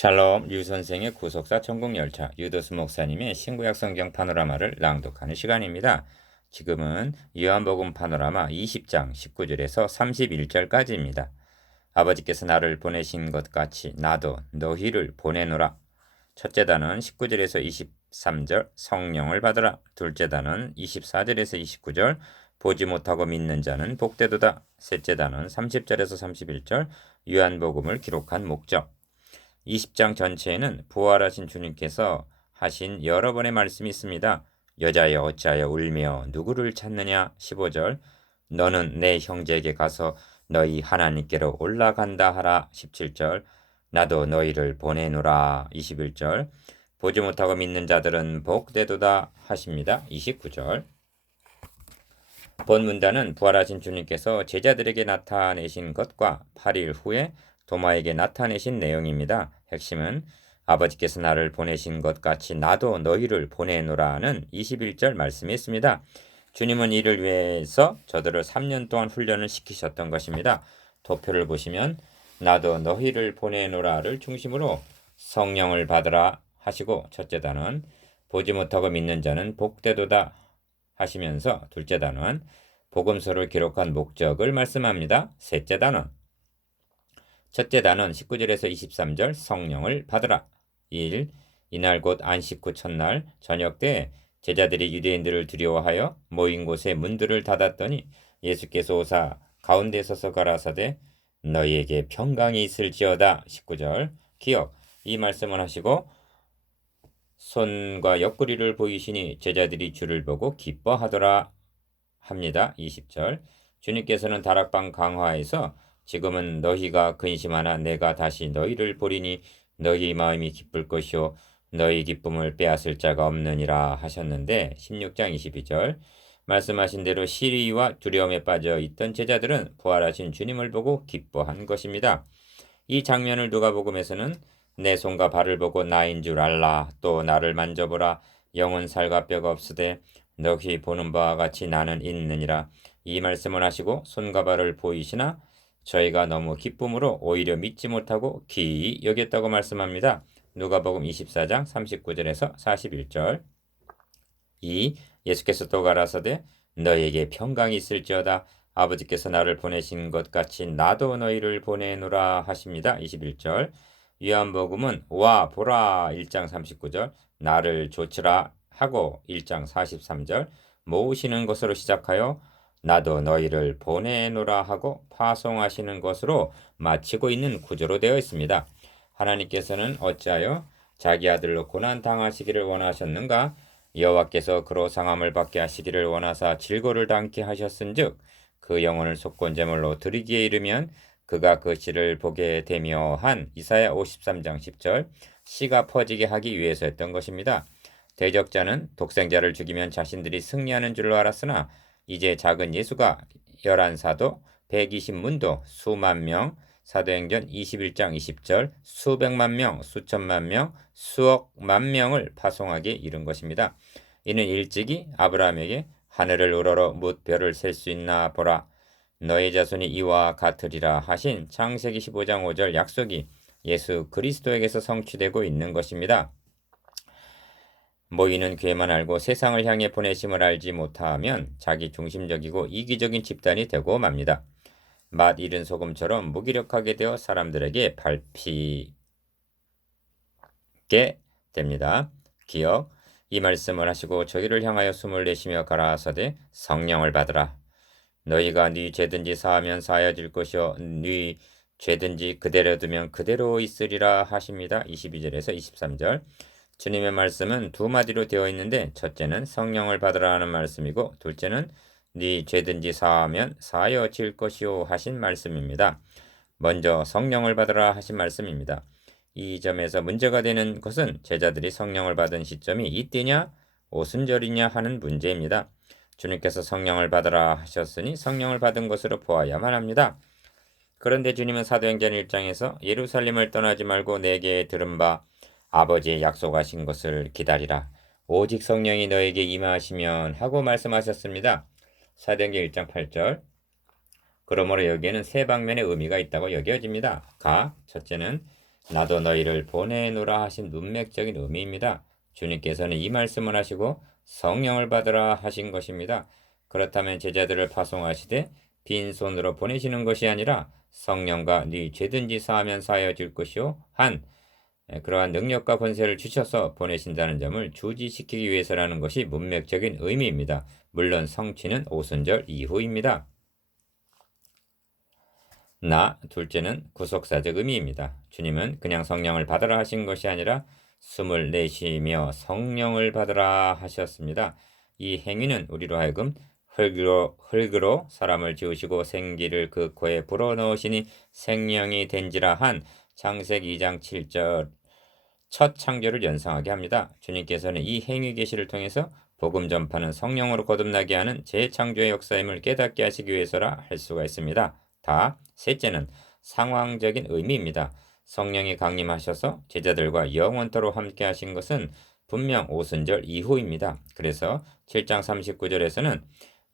샬롬 유 선생의 구속사 천국열차 유도수 목사님의 신구약 성경 파노라마를 낭독하는 시간입니다. 지금은 요한복음 파노라마 20장 19절에서 31절까지입니다. 아버지께서 나를 보내신 것 같이 나도 너희를 보내노라. 첫째 단은 19절에서 23절 성령을 받으라. 둘째 단은 24절에서 29절 보지 못하고 믿는 자는 복되도다. 셋째 단은 30절에서 31절 요한복음을 기록한 목적. 20장 전체에는 부활하신 주님께서 하신 여러 번의 말씀이 있습니다. 여자여 어찌하여 울며 누구를 찾느냐. 15절 너는 내 형제에게 가서 너희 하나님께로 올라간다 하라. 17절 나도 너희를 보내노라. 21절 보지 못하고 믿는 자들은 복되도다 하십니다. 29절 본문단은 부활하신 주님께서 제자들에게 나타내신 것과 8일 후에 도마에게 나타내신 내용입니다. 핵심은 아버지께서 나를 보내신 것 같이 나도 너희를 보내노라는 21절 말씀이 있습니다. 주님은 이를 위해서 저들을 3년 동안 훈련을 시키셨던 것입니다. 도표를 보시면 나도 너희를 보내노라를 중심으로 성령을 받으라 하시고, 첫째 단은 보지 못하고 믿는 자는 복되도다 하시면서 둘째 단은 복음서를 기록한 목적을 말씀합니다. 셋째 단은 첫째 단은 19절에서 23절 성령을 받으라. 1. 이날 곧 안식 후 첫날 저녁 때 제자들이 유대인들을 두려워하여 모인 곳에 문들을 닫았더니 예수께서 오사 가운데 서서 가라사대 너희에게 평강이 있을지어다. 19절 기억. 이 말씀을 하시고 손과 옆구리를 보이시니 제자들이 주를 보고 기뻐하더라 합니다. 20절 주님께서는 다락방 강화에서 지금은 너희가 근심하나 내가 다시 너희를 보리니 너희 마음이 기쁠 것이요 너희 기쁨을 빼앗을 자가 없느니라 하셨는데, 16장 22절 말씀하신 대로 시리와 두려움에 빠져 있던 제자들은 부활하신 주님을 보고 기뻐한 것입니다. 이 장면을 누가복음에서는 내 손과 발을 보고 나인 줄 알라, 또 나를 만져보라, 영은 살과 뼈가 없으되 너희 보는 바와 같이 나는 있느니라, 이 말씀을 하시고 손과 발을 보이시나 저희가 너무 기쁨으로 오히려 믿지 못하고 기이 여겼다고 말씀합니다. 누가복음 24장 39절에서 41절 2. 예수께서 또 가라사대 너희에게 평강이 있을지어다. 아버지께서 나를 보내신 것 같이 나도 너희를 보내노라 하십니다. 21절 요한복음은 와 보라 1장 39절 나를 조치라 하고 1장 43절 모으시는 것으로 시작하여 나도 너희를 보내노라 하고 파송하시는 것으로 마치고 있는 구조로 되어 있습니다. 하나님께서는 어찌하여 자기 아들로 고난 당하시기를 원하셨는가? 여호와께서 그로 상함을 받게 하시기를 원하사 질고를 당케 하셨은즉 그 영혼을 속건 제물로 드리기에 이르면 그가 그 씨를 보게 되며 한 이사야 53장 10절 씨가 퍼지게 하기 위해서였던 것입니다. 대적자는 독생자를 죽이면 자신들이 승리하는 줄로 알았으나 이제 작은 예수가 11사도 120문도 수만 명 사도행전 21장 20절 수백만 명 수천만 명 수억만 명을 파송하게 이른 것입니다. 이는 일찍이 아브라함에게 하늘을 우러러 뭇 별을 셀 수 있나 보라 너의 자손이 이와 같으리라 하신 창세기 15장 5절 약속이 예수 그리스도에게서 성취되고 있는 것입니다. 모이는 교회만 알고 세상을 향해 보내심을 알지 못하면 자기 중심적이고 이기적인 집단이 되고 맙니다. 맛 잃은 소금처럼 무기력하게 되어 사람들에게 밟히게 됩니다. 기억. 이 말씀을 하시고 저희를 향하여 숨을 내쉬며 가라사대 성령을 받으라. 너희가 네 죄든지 사하면 사하여질 것이요 네 죄든지 그대로 두면 그대로 있으리라 하십니다. 22절에서 23절 주님의 말씀은 두 마디로 되어 있는데 첫째는 성령을 받으라는 말씀이고 둘째는 네 죄든지 사하면 사하여질 것이요 하신 말씀입니다. 먼저 성령을 받으라 하신 말씀입니다. 이 점에서 문제가 되는 것은 제자들이 성령을 받은 시점이 이때냐 오순절이냐 하는 문제입니다. 주님께서 성령을 받으라 하셨으니 성령을 받은 것으로 보아야만 합니다. 그런데 주님은 사도행전 1장에서 예루살렘을 떠나지 말고 내게 들은 바 아버지의 약속하신 것을 기다리라. 오직 성령이 너에게 임하시면 하고 말씀하셨습니다. 사도행전 1장 8절 그러므로 여기에는 세 방면의 의미가 있다고 여겨집니다. 첫째는 나도 너희를 보내노라 하신 문맥적인 의미입니다. 주님께서는 이 말씀을 하시고 성령을 받으라 하신 것입니다. 그렇다면 제자들을 파송하시되 빈손으로 보내시는 것이 아니라 성령과 네 죄든지 사하면 사하여질 것이요 한 그러한 능력과 권세를 주셔서 보내신다는 점을 주지시키기 위해서라는 것이 문맥적인 의미입니다. 물론 성취는 오순절 이후입니다. 둘째는 구속사적 의미입니다. 주님은 그냥 성령을 받으라 하신 것이 아니라 숨을 내쉬며 성령을 받으라 하셨습니다. 이 행위는 우리로 하여금 흙으로 사람을 지으시고 생기를 그 코에 불어넣으시니 생명이 된지라 한 창세기 2장 7절 첫 창조를 연상하게 합니다. 주님께서는 이 행위 계시를 통해서 복음 전파는 성령으로 거듭나게 하는 재창조의 역사임을 깨닫게 하시기 위해서라 할 수가 있습니다. 셋째는 상황적인 의미입니다. 성령이 강림하셔서 제자들과 영원토록 함께 하신 것은 분명 오순절 이후입니다. 그래서 7장 39절에서는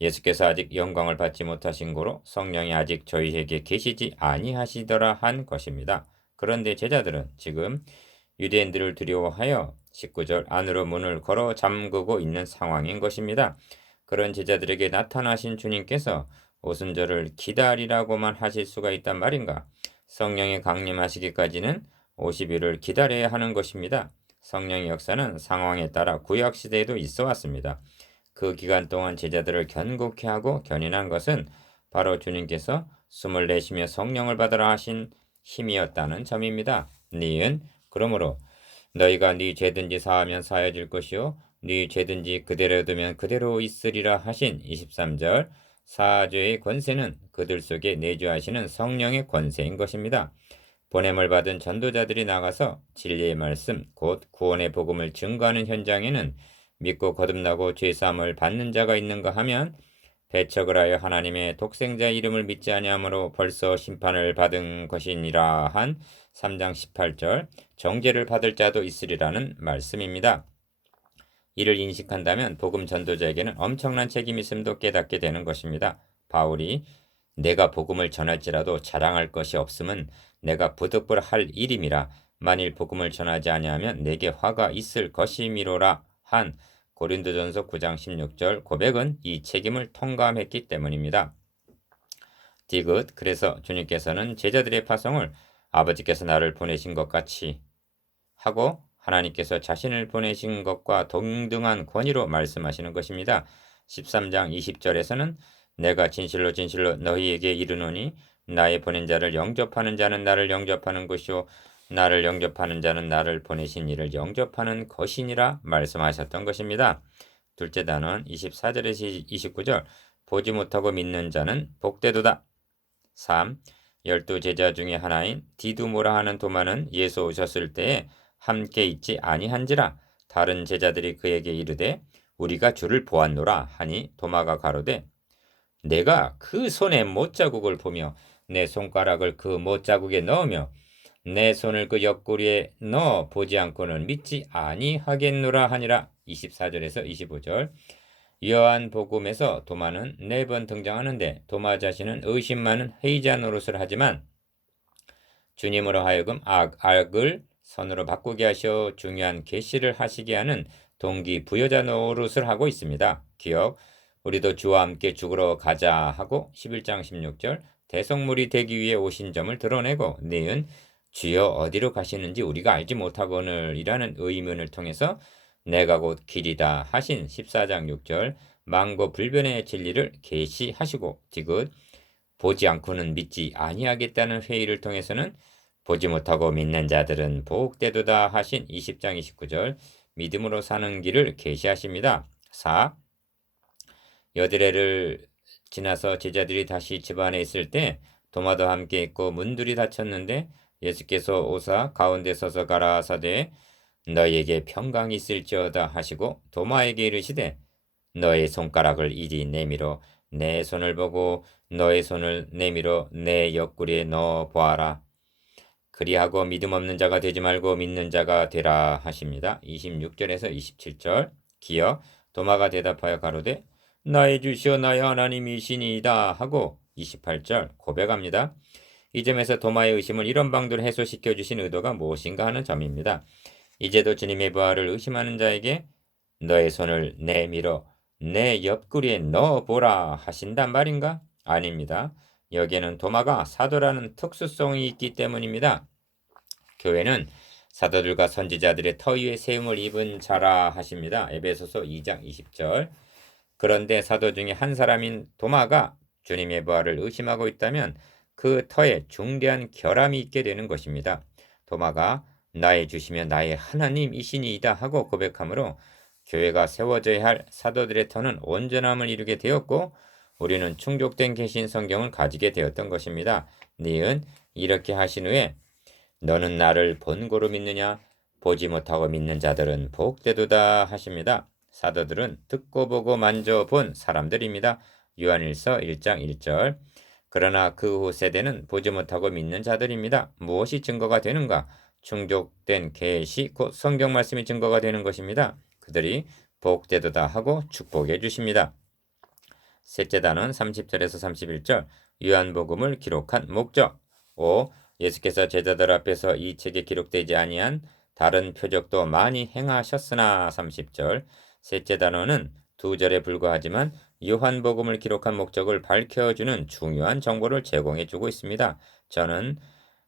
예수께서 아직 영광을 받지 못하신 고로 성령이 아직 저희에게 계시지 아니하시더라 한 것입니다. 그런데 제자들은 지금 유대인들을 두려워하여 19절 안으로 문을 걸어 잠그고 있는 상황인 것입니다. 그런 제자들에게 나타나신 주님께서 오순절을 기다리라고만 하실 수가 있단 말인가? 성령이 강림하시기까지는 50일을 기다려야 하는 것입니다. 성령의 역사는 상황에 따라 구약시대에도 있어 왔습니다. 그 기간 동안 제자들을 견고케 하고 견인한 것은 바로 주님께서 숨을 내쉬며 성령을 받으라 하신 힘이었다는 점입니다. 니은 그러므로 너희가 네 죄든지 사하면 사해질 것이요 네 죄든지 그대로 두면 그대로 있으리라 하신 23절 사죄의 권세는 그들 속에 내주하시는 성령의 권세인 것입니다. 보냄을 받은 전도자들이 나가서 진리의 말씀 곧 구원의 복음을 증거하는 현장에는 믿고 거듭나고 죄사함을 받는 자가 있는가 하면 배척을 하여 하나님의 독생자 이름을 믿지 아니하므로 벌써 심판을 받은 것이니라 한 3장 18절 정죄를 받을 자도 있으리라는 말씀입니다. 이를 인식한다면 복음 전도자에게는 엄청난 책임이 있음도 깨닫게 되는 것입니다. 바울이 내가 복음을 전할지라도 자랑할 것이 없음은 내가 부득불할 일임이라 만일 복음을 전하지 아니하면 내게 화가 있을 것이미로라 한 고린도전서 9장 16절 고백은 이 책임을 통감했기 때문입니다. 디귿 그래서 주님께서는 제자들의 파송을 아버지께서 나를 보내신 것 같이 하고 하나님께서 자신을 보내신 것과 동등한 권위로 말씀하시는 것입니다. 13장 20절에서는 내가 진실로 진실로 너희에게 이르노니 나의 보낸 자를 영접하는 자는 나를 영접하는 것이요 나를 영접하는 자는 나를 보내신 이를 영접하는 것이니라 말씀하셨던 것입니다. 둘째 단원 24절에서 29절 보지 못하고 믿는 자는 복되도다. 3. 12제자 중에 하나인 디두모라 하는 도마는 예수 오셨을 때에 함께 있지 아니한지라 다른 제자들이 그에게 이르되 우리가 주를 보았노라 하니 도마가 가로되 내가 그 손의 못자국을 보며 내 손가락을 그 못자국에 넣으며 내 손을 그 옆구리에 넣어 보지 않고는 믿지 아니하겠노라 하니라. 24절에서 25절 요한복음에서 도마는 4번 등장하는데 도마 자신은 의심 많은 회의자 노릇을 하지만 주님으로 하여금 악을 선으로 바꾸게 하셔 중요한 계시를 하시게 하는 동기부여자 노릇을 하고 있습니다. 기억 우리도 주와 함께 죽으러 가자 하고 11장 16절 대성물이 되기 위해 오신 점을 드러내고 니은 주여 어디로 가시는지 우리가 알지 못하거늘 이라는 의문을 통해서 내가 곧 길이다 하신 14장 6절 만고불변의 진리를 계시하시고 디귿 보지 않고는 믿지 아니하겠다는 회의를 통해서는 보지 못하고 믿는 자들은 복되도다 하신 20장 29절 믿음으로 사는 길을 계시하십니다. 4. 여드레를 지나서 제자들이 다시 집안에 있을 때 도마도 함께 있고 문들이 닫혔는데 예수께서 오사 가운데 서서 가라 하사되 너희에게 평강이 있을지어다 하시고 도마에게 이르시되 너의 손가락을 이리 내밀어 내 손을 보고 너의 손을 내밀어 내 옆구리에 넣어 보아라. 그리하고 믿음 없는 자가 되지 말고 믿는 자가 되라 하십니다. 26절에서 27절 기어 도마가 대답하여 가로되 나의 주시오 나의 하나님이시니이다 하고 28절 고백합니다. 이 점에서 도마의 의심을 이런 방도로 해소시켜 주신 의도가 무엇인가 하는 점입니다. 이제도 주님의 부활을 의심하는 자에게 너의 손을 내밀어 내 옆구리에 넣어보라 하신단 말인가? 아닙니다. 여기에는 도마가 사도라는 특수성이 있기 때문입니다. 교회는 사도들과 선지자들의 터 위에 세움을 입은 자라 하십니다. 에베소서 2장 20절. 그런데 사도 중에 한 사람인 도마가 주님의 부활을 의심하고 있다면 그 터에 중대한 결함이 있게 되는 것입니다. 도마가 나의 주시며 나의 하나님이시니이다 하고 고백하므로 교회가 세워져야 할 사도들의 터는 온전함을 이루게 되었고 우리는 충족된 계신 성경을 가지게 되었던 것입니다. 니은 이렇게 하신 후에 너는 나를 본고로 믿느냐? 보지 못하고 믿는 자들은 복되도다 하십니다. 사도들은 듣고 보고 만져본 사람들입니다. 요한일서 1장 1절. 그러나 그 후 세대는 보지 못하고 믿는 자들입니다. 무엇이 증거가 되는가? 충족된 계시 곧 성경 말씀이 증거가 되는 것입니다. 그들이 복되도다 하고 축복해 주십니다. 셋째 단원 30절에서 31절 요한복음을 기록한 목적. 5. 예수께서 제자들 앞에서 이 책에 기록되지 아니한 다른 표적도 많이 행하셨으나 30절. 셋째 단원은 두 절에 불과하지만 요한복음을 기록한 목적을 밝혀주는 중요한 정보를 제공해주고 있습니다. 저는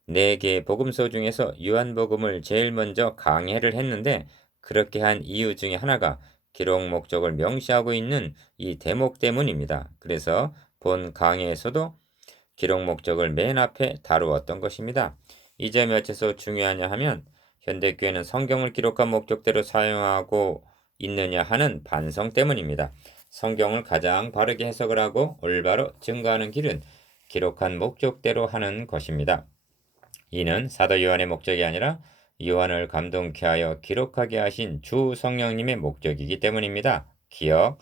4개의 복음서 중에서 요한복음을 제일 먼저 강해를 했는데 그렇게 한 이유 중에 하나가 기록 목적을 명시하고 있는 이 대목 때문입니다. 그래서 본 강해에서도 기록 목적을 맨 앞에 다루었던 것입니다. 이 점이 어째서 중요하냐 하면 현대교회는 성경을 기록한 목적대로 사용하고 있느냐 하는 반성 때문입니다. 성경을 가장 바르게 해석을 하고 올바로 증거하는 길은 기록한 목적대로 하는 것입니다. 이는 사도 요한의 목적이 아니라 요한을 감동케 하여 기록하게 하신 주 성령님의 목적이기 때문입니다. 기억,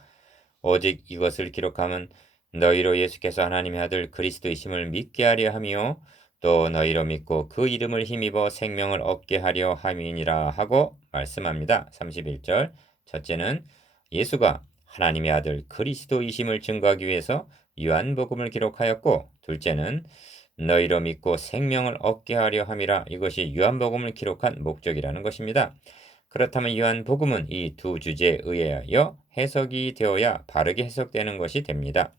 오직 이것을 기록하면 너희로 예수께서 하나님의 아들 그리스도이심을 믿게 하려 함이요 또 너희로 믿고 그 이름을 힘입어 생명을 얻게 하려 함이니라 하고 말씀합니다. 31절. 첫째는 예수가 하나님의 아들 그리스도이심을 증거하기 위해서 요한복음을 기록하였고, 둘째는 너희로 믿고 생명을 얻게 하려 함이라. 이것이 요한복음을 기록한 목적이라는 것입니다. 그렇다면 요한복음은 이 두 주제에 의하여 해석이 되어야 바르게 해석되는 것이 됩니다.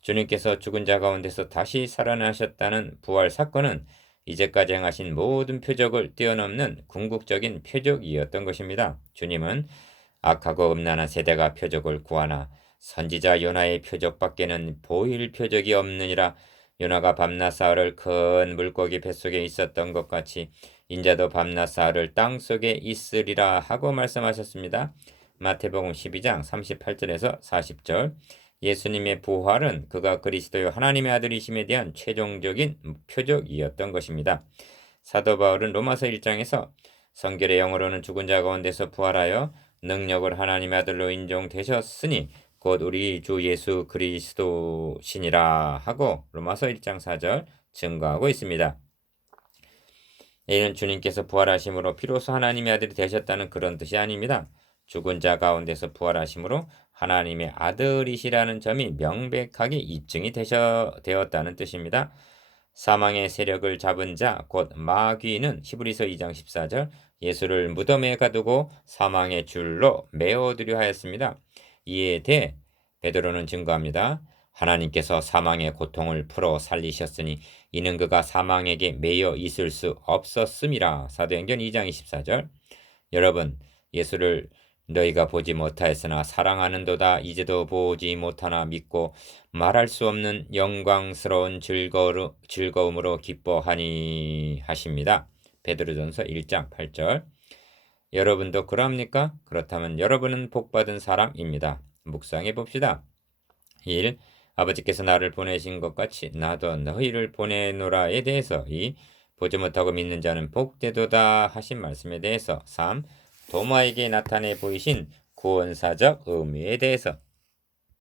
주님께서 죽은 자 가운데서 다시 살아나셨다는 부활 사건은 이제까지 행하신 모든 표적을 뛰어넘는 궁극적인 표적이었던 것입니다. 주님은 악하고 음란한 세대가 표적을 구하나 선지자 요나의 표적밖에는 보일 표적이 없느니라. 요나가 밤낮 사흘을 큰 물고기 뱃속에 있었던 것 같이 인자도 밤낮 사흘을 땅속에 있으리라 하고 말씀하셨습니다. 마태복음 12장 38절에서 40절. 예수님의 부활은 그가 그리스도요 하나님의 아들이심에 대한 최종적인 표적이었던 것입니다. 사도 바울은 로마서 1장에서 성결의 영으로는 죽은 자 가운데서 부활하여 능력을 하나님의 아들로 인정되셨으니 곧 우리 주 예수 그리스도시니라 하고 로마서 1장 4절 증거하고 있습니다. 이는 주님께서 부활하심으로 비로소 하나님의 아들이 되셨다는 그런 뜻이 아닙니다. 죽은 자 가운데서 부활하심으로 하나님의 아들이시라는 점이 명백하게 입증이 되었다는 뜻입니다. 사망의 세력을 잡은 자 곧 마귀는 히브리서 2장 14절 예수를 무덤에 가두고 사망의 줄로 메어두려 하였습니다. 이에 대해 베드로는 증거합니다. 하나님께서 사망의 고통을 풀어 살리셨으니 이는 그가 사망에게 매여 있을 수 없었음이라. 사도행전 2장 24절. 여러분, 예수를 너희가 보지 못하였으나 사랑하는도다 이제도 보지 못하나 믿고 말할 수 없는 영광스러운 즐거움으로 기뻐하니 하십니다. 베드로전서 1장 8절. 여러분도 그럽니까? 그렇다면 여러분은 복받은 사람입니다. 묵상해 봅시다. 1. 아버지께서 나를 보내신 것 같이 나도 너희를 보내노라에 대해서. 2. 보지 못하고 믿는 자는 복되도다 하신 말씀에 대해서. 3. 도마에게 나타내 보이신 구원사적 의미에 대해서.